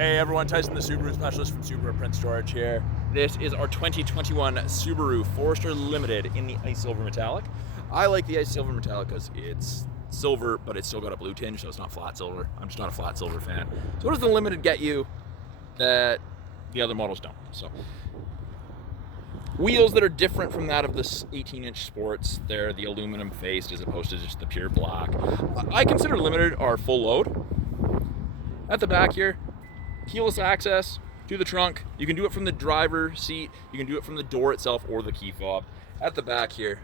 Hey everyone, Tyson the Subaru specialist from Subaru Print Storage here. This is our 2021 Subaru Forester Limited in the ice silver metallic. I like the ice silver metallic because it's silver, but it's still got a blue tinge, so it's not flat silver. I'm just not a flat silver fan. So what does the Limited get you that the other models don't? So wheels that are different from that of the 18-inch Sports. They're the aluminum faced as opposed to just the pure black. I consider Limited our full load. At the back here, keyless access to the trunk. You can do it from the driver's seat. You can do it from the door itself or the key fob. At the back here,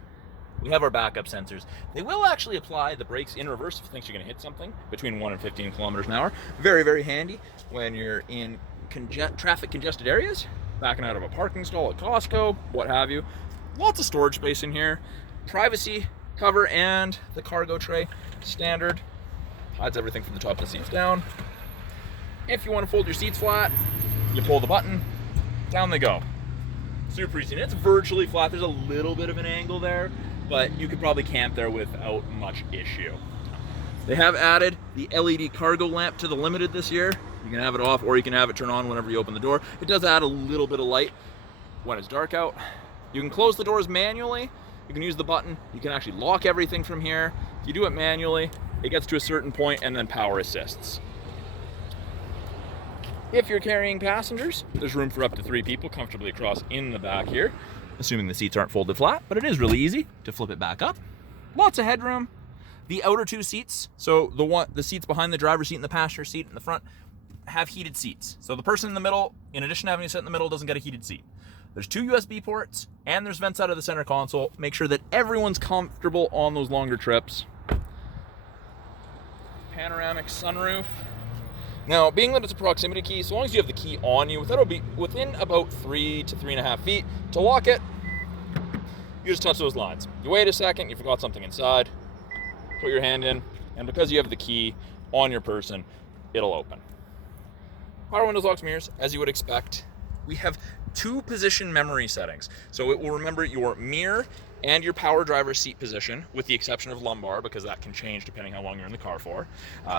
we have our backup sensors. They will actually apply the brakes in reverse if you think you're going to hit something between 1 and 15 kilometers an hour. Very, very handy when you're in traffic congested areas, backing out of a parking stall at Costco, what have you. Lots of storage space in here. Privacy cover and the cargo tray, standard. Hides everything from the top of the seats down. If you want to fold your seats flat, you pull the button, down they go. Super easy. And it's virtually flat. There's a little bit of an angle there, but you could probably camp there without much issue. They have added the LED cargo lamp to the Limited this year. You can have it off or you can have it turn on whenever you open the door. It does add a little bit of light when it's dark out. You can close the doors manually. You can use the button. You can actually lock everything from here. If you do it manually, it gets to a certain point and then power assists. If you're carrying passengers, there's room for up to 3 people comfortably across in the back here, assuming the seats aren't folded flat, but it is really easy to flip it back up. Lots of headroom. The outer 2 seats, so the seats behind the driver's seat and the passenger seat in the front, have heated seats. So the person in the middle, in addition to having to sit in the middle, doesn't get a heated seat. There's 2 USB ports, and there's vents out of the center console. Make sure that everyone's comfortable on those longer trips. Panoramic sunroof. Now, being that it's a proximity key, so long as you have the key on you, that'll be within about 3 to 3.5 feet. To lock it, you just touch those lines. You wait a second, you forgot something inside, put your hand in, and because you have the key on your person, it'll open. Power windows, locks, mirrors, as you would expect. We have 2 position memory settings. So it will remember your mirror and your power driver's seat position, with the exception of lumbar, because that can change depending how long you're in the car for.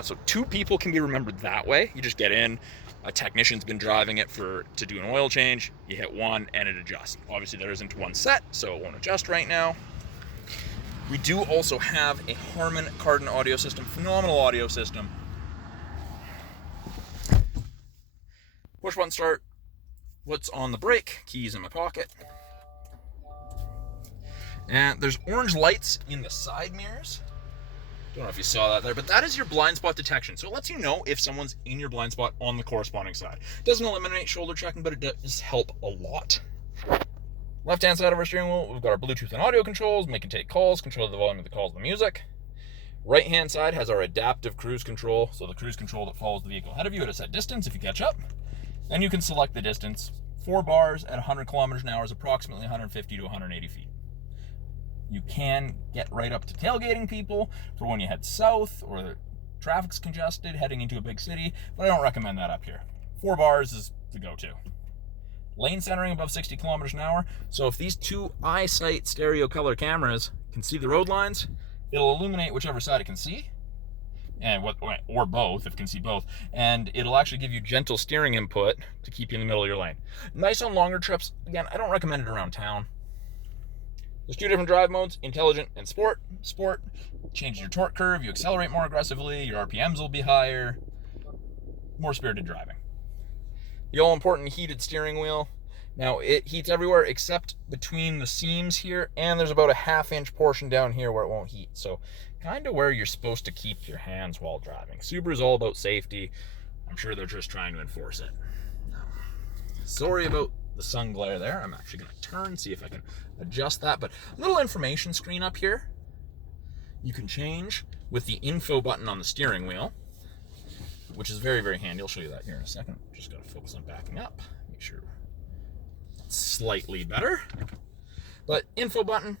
So 2 people can be remembered that way. You just get in, a technician's been driving it to do an oil change, you hit 1 and it adjusts. Obviously there isn't one set, so it won't adjust right now. We do also have a Harman Kardon audio system, phenomenal audio system. Push button start, what's on the brake, keys in my pocket. And there's orange lights in the side mirrors. Don't know if you saw that there, but that is your blind spot detection. So it lets you know if someone's in your blind spot on the corresponding side. It doesn't eliminate shoulder checking, but it does help a lot. Left-hand side of our steering wheel, we've got our Bluetooth and audio controls, make and take calls, control the volume of the calls and the music. Right-hand side has our adaptive cruise control, so the cruise control that follows the vehicle ahead of you at a set distance if you catch up. And you can select the distance. 4 bars at 100 kilometers an hour is approximately 150 to 180 feet. You can get right up to tailgating people for when you head south or the traffic's congested heading into a big city, but I don't recommend that up here. 4 bars is the go-to. Lane centering above 60 kilometers an hour. So if these 2 eyesight stereo color cameras can see the road lines, it'll illuminate whichever side it can see, or both, if it can see both, and it'll actually give you gentle steering input to keep you in the middle of your lane. Nice on longer trips. Again, I don't recommend it around town. There's 2 different drive modes, intelligent and sport. Sport changes your torque curve, you accelerate more aggressively, your RPMs will be higher, more spirited driving. The all-important heated steering wheel. Now, it heats everywhere except between the seams here, and there's about a 1/2 inch portion down here where it won't heat. So kind of where you're supposed to keep your hands while driving. Subaru's all about safety. I'm sure they're just trying to enforce it. Sorry about the sun glare there. I'm actually going to turn, see if I can adjust that. But a little information screen up here. You can change with the info button on the steering wheel, which is very, very handy. I'll show you that here in a second. Just got to focus on backing up. Make sure it's slightly better. But info button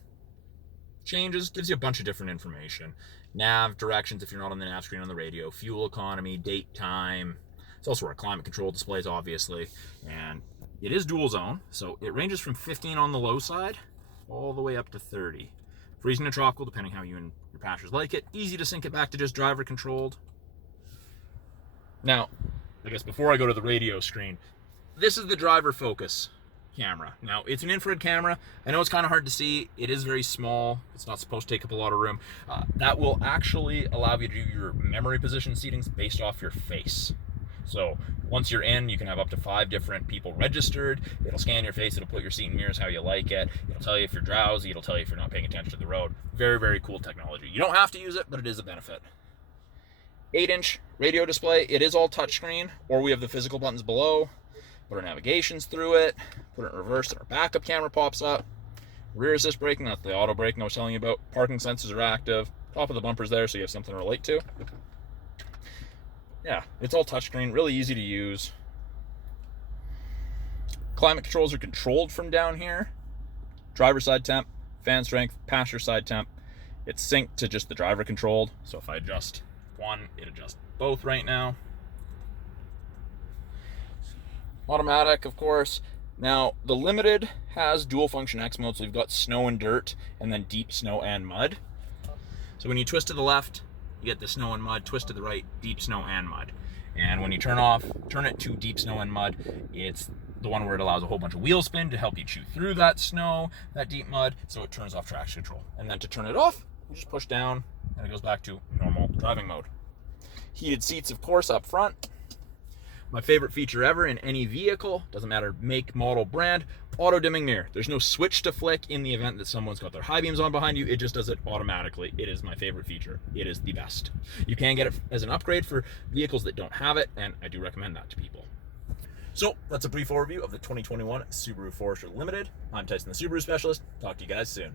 changes, gives you a bunch of different information. Nav, directions if you're not on the nav screen on the radio, fuel economy, date, time. It's also our climate control displays, obviously. And it is dual zone, so it ranges from 15 on the low side all the way up to 30. Freezing to tropical, depending how you and your passengers like it. Easy to sync it back to just driver controlled. Now, I guess before I go to the radio screen, this is the driver focus camera. Now, it's an infrared camera. I know it's kind of hard to see. It is very small. It's not supposed to take up a lot of room. That will actually allow you to do your memory position settings based off your face. So once you're in, you can have up to 5 different people registered. It'll scan your face. It'll put your seat and mirrors how you like it. It'll tell you if you're drowsy. It'll tell you if you're not paying attention to the road. Very, very cool technology. You don't have to use it, but it is a benefit. 8-inch radio display. It is all touchscreen, or we have the physical buttons below. Put our navigations through it. Put it in reverse, and our backup camera pops up. Rear assist braking, that's the auto braking I was telling you about. Parking sensors are active. Top of the bumper's there, so you have something to relate to. Yeah, it's all touchscreen, really easy to use. Climate controls are controlled from down here. Driver side temp, fan strength, passenger side temp. It's synced to just the driver controlled. So if I adjust one, it adjusts both right now. Automatic, of course. Now, the Limited has dual function X mode, so we've got snow and dirt, and then deep snow and mud. So when you twist to the left, you get the snow and mud. Twist to the right, deep snow and mud. And when you turn it to deep snow and mud, it's the one where it allows a whole bunch of wheel spin to help you chew through that snow, that deep mud, so it turns off traction control. And then to turn it off, you just push down, and it goes back to normal driving mode. Heated seats, of course, up front. My favorite feature ever in any vehicle, doesn't matter make, model, brand, auto dimming mirror. There's no switch to flick in the event that someone's got their high beams on behind you. It just does it automatically. It is my favorite feature. It is the best. You can get it as an upgrade for vehicles that don't have it, and I do recommend that to people. So that's a brief overview of the 2021 Subaru Forester Limited. I'm Tyson, the Subaru Specialist. Talk to you guys soon.